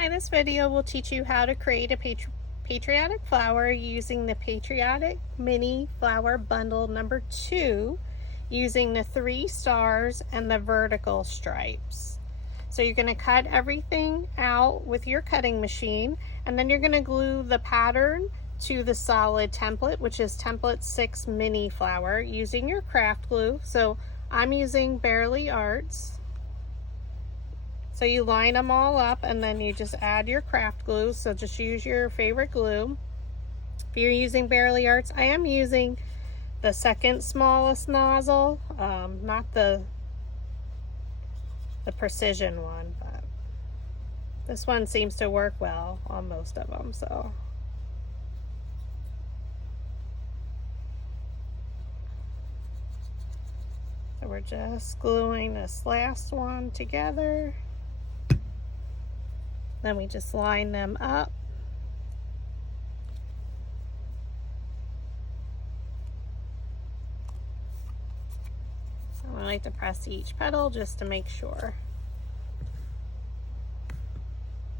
Hi, this video will teach you how to create a patriotic flower using the Patriotic Mini Flower Bundle number 2 using the 3 stars and the vertical stripes. So you're going to cut everything out with your cutting machine, and then you're going to glue the pattern to the solid template, which is template 6 mini flower, using your craft glue. So I'm using Barely Arts. So you line them all up and then you just add your craft glue. So just use your favorite glue. If you're using Barely Arts, I am using the second smallest nozzle, not the precision one, but this one seems to work well on most of them. So we're just gluing this last one together. Then we just line them up. So I like to press each petal just to make sure.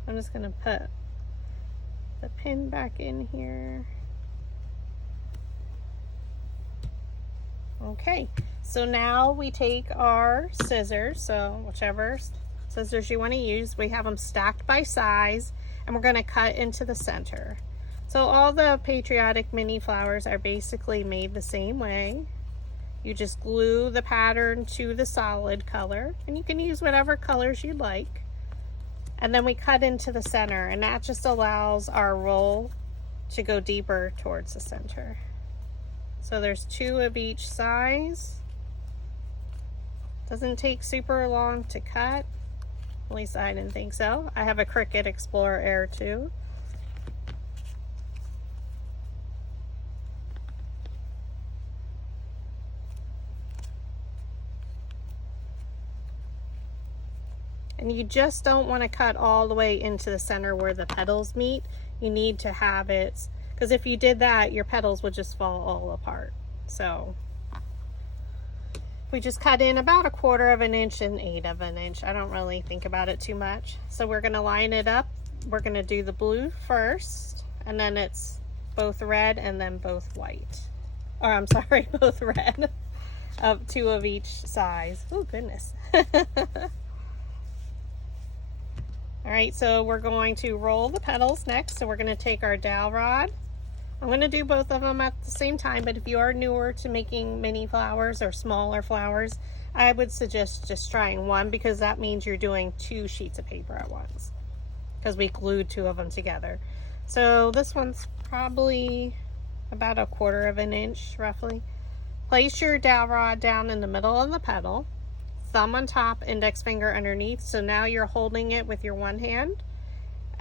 I'm just going to put the pin back in here. Okay, so now we take our scissors, so whichever scissors you want to use, we have them stacked by size, and we're going to cut into the center. So all the Patriotic Mini Flowers are basically made the same way. You just glue the pattern to the solid color, and you can use whatever colors you like. And then we cut into the center, and that just allows our roll to go deeper towards the center. So there's 2 of each size. Doesn't take super long to cut. At least I didn't think so. I have a Cricut Explorer Air 2. And you just don't want to cut all the way into the center where the petals meet. You need to have it, because if you did that, your petals would just fall all apart. So we just cut in about 1/4 of an inch and 1/8 of an inch. I don't really think about it too much. So we're going to line it up. We're going to do the blue first, and then it's both red and then both white. Or I'm sorry, both red. 2 of each size. Oh goodness. All right, so we're going to roll the petals next. So we're going to take our dowel rod. I'm going to do both of them at the same time, but if you are newer to making mini flowers or smaller flowers, I would suggest just trying one, because that means you're doing 2 sheets of paper at once, because we glued 2 of them together. So this one's probably about 1/4 of an inch roughly. Place your dowel rod down in the middle of the petal, thumb on top, index finger underneath. So now you're holding it with your one hand.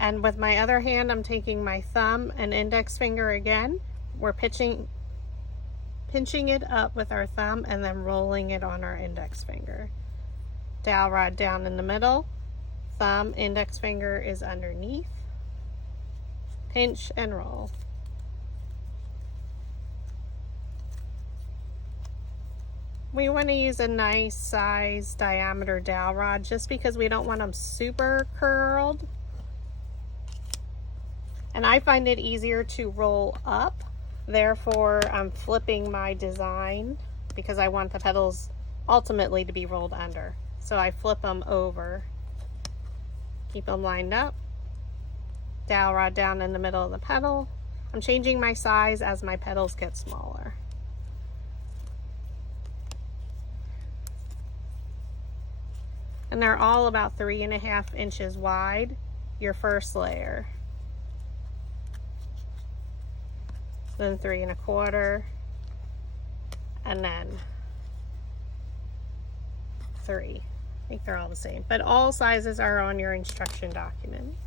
And with my other hand, I'm taking my thumb and index finger again. We're pinching it up with our thumb and then rolling it on our index finger. Dowel rod down in the middle. Thumb, index finger is underneath. Pinch and roll. We want to use a nice size diameter dowel rod, just because we don't want them super curled. And I find it easier to roll up, therefore I'm flipping my design, because I want the petals ultimately to be rolled under. So I flip them over, keep them lined up, dowel rod down in the middle of the petal. I'm changing my size as my petals get smaller. And they're all about 3.5 inches wide, your first layer. Then 3.25, and then 3. I think they're all the same, but all sizes are on your instruction document.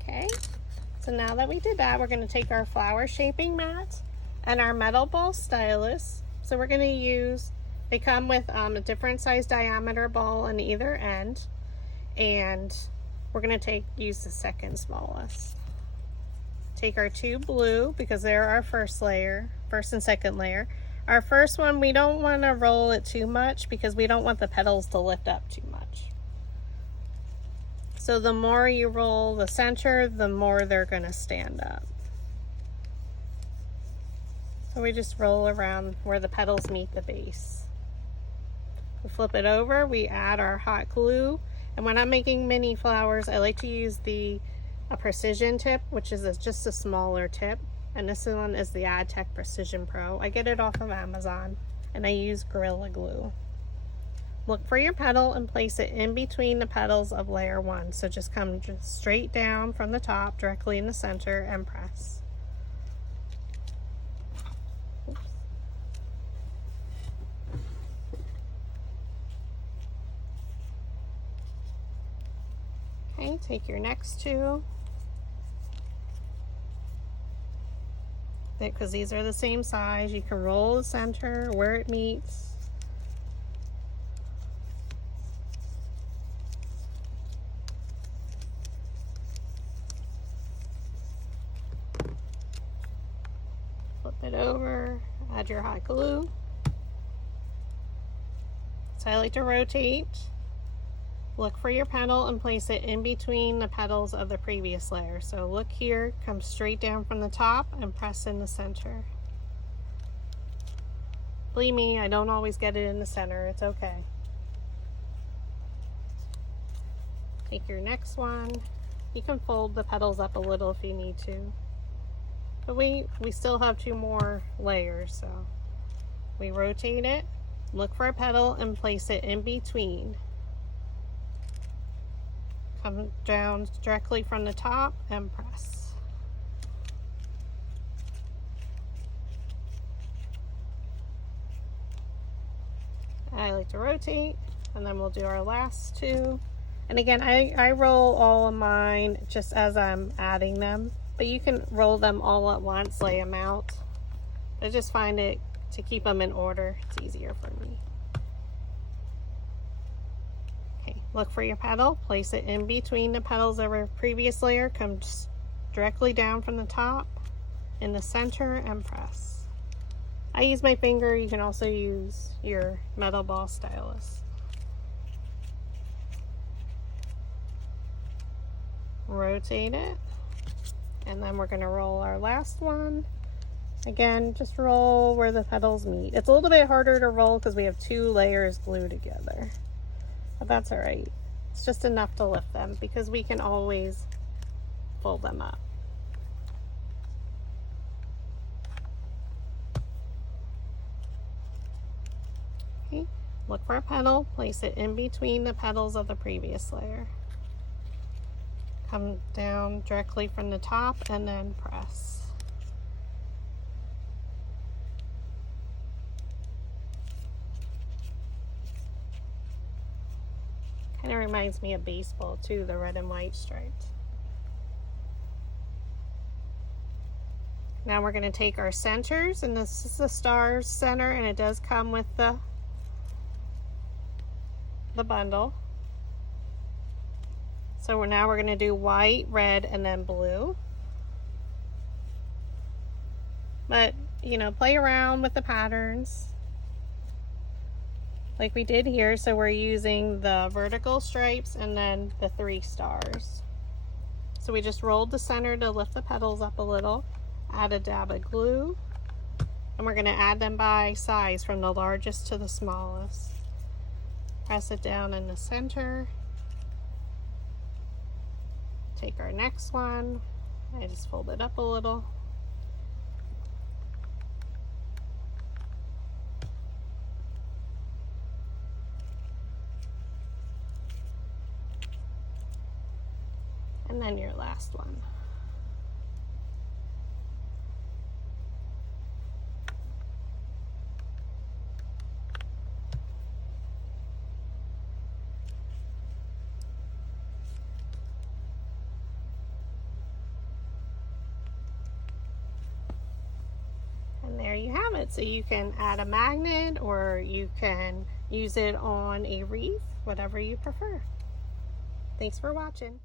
Okay, so now that we did that, we're going to take our flower shaping mat and our metal ball stylus. So we're going to use, they come with a different size diameter ball on either end, and we're going to use the second smallest. Take our 2 blue, because they're our first and second layer. Our first one, we don't want to roll it too much because we don't want the petals to lift up too much. So the more you roll the center, the more they're going to stand up. So we just roll around where the petals meet the base. We flip it over, we add our hot glue, and when I'm making mini flowers, I like to use a precision tip, which is just a smaller tip, and this one is the AdTech Precision Pro. I get it off of Amazon, and I use Gorilla Glue. Look for your petal and place it in between the petals of layer 1. So just come straight down from the top, directly in the center, and press. Okay, take your next 2. Because these are the same size, you can roll the center where it meets. Flip it over, add your hot glue. So I like to rotate. Look for your petal and place it in between the petals of the previous layer. So look here, come straight down from the top and press in the center. Believe me, I don't always get it in the center, it's okay. Take your next one. You can fold the petals up a little if you need to. But we still have 2 more layers, so we rotate it, look for a petal and place it in between. Come down directly from the top and press. I like to rotate, and then we'll do our last 2. And again, I roll all of mine just as I'm adding them, but you can roll them all at once, lay them out. I just find it to keep them in order, it's easier for me. Look for your petal, place it in between the petals of our previous layer, come directly down from the top, in the center, and press. I use my finger, you can also use your metal ball stylus. Rotate it, and then we're going to roll our last one. Again, just roll where the petals meet. It's a little bit harder to roll because we have 2 layers glued together. But that's all right. It's just enough to lift them because we can always fold them up. Okay, look for a petal, place it in between the petals of the previous layer. Come down directly from the top and then press. Kind of reminds me of baseball too, the red and white stripes. Now we're going to take our centers, and this is the star center, and it does come with the bundle. So now we're going to do white, red, and then blue. But, you know, play around with the patterns like we did here. So we're using the vertical stripes and then the 3 stars. So we just rolled the center to lift the petals up a little, add a dab of glue, and we're going to add them by size from the largest to the smallest. Press it down in the center. Take our next one. I just fold it up a little. And then your last one. And there you have it. So you can add a magnet or you can use it on a wreath, whatever you prefer. Thanks for watching.